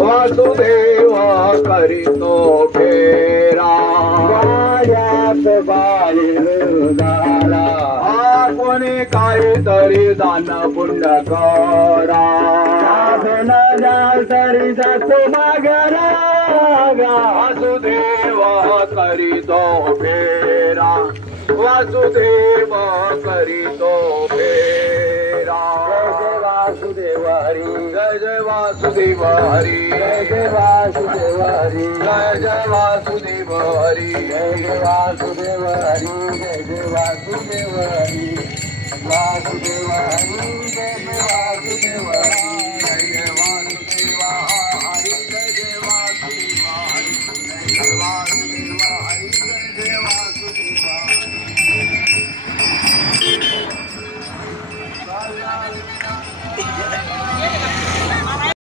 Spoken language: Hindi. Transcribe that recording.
वासुदेव करीतो फेरा बाळीला कोणी काहीतरी दान पुण्य करा तरी जातो मागरा वासुदेव करीतो फेरा वासुदेव करीतो फेरा वासुदेव हरी जय जय वासुदेव हरी जय जय वासुदेव हरी जय जय वासुदेव हरी जय जय वासुदेव हरी जय जय वासुदेव हरी वासुदेव हरी जय जय वासुदेव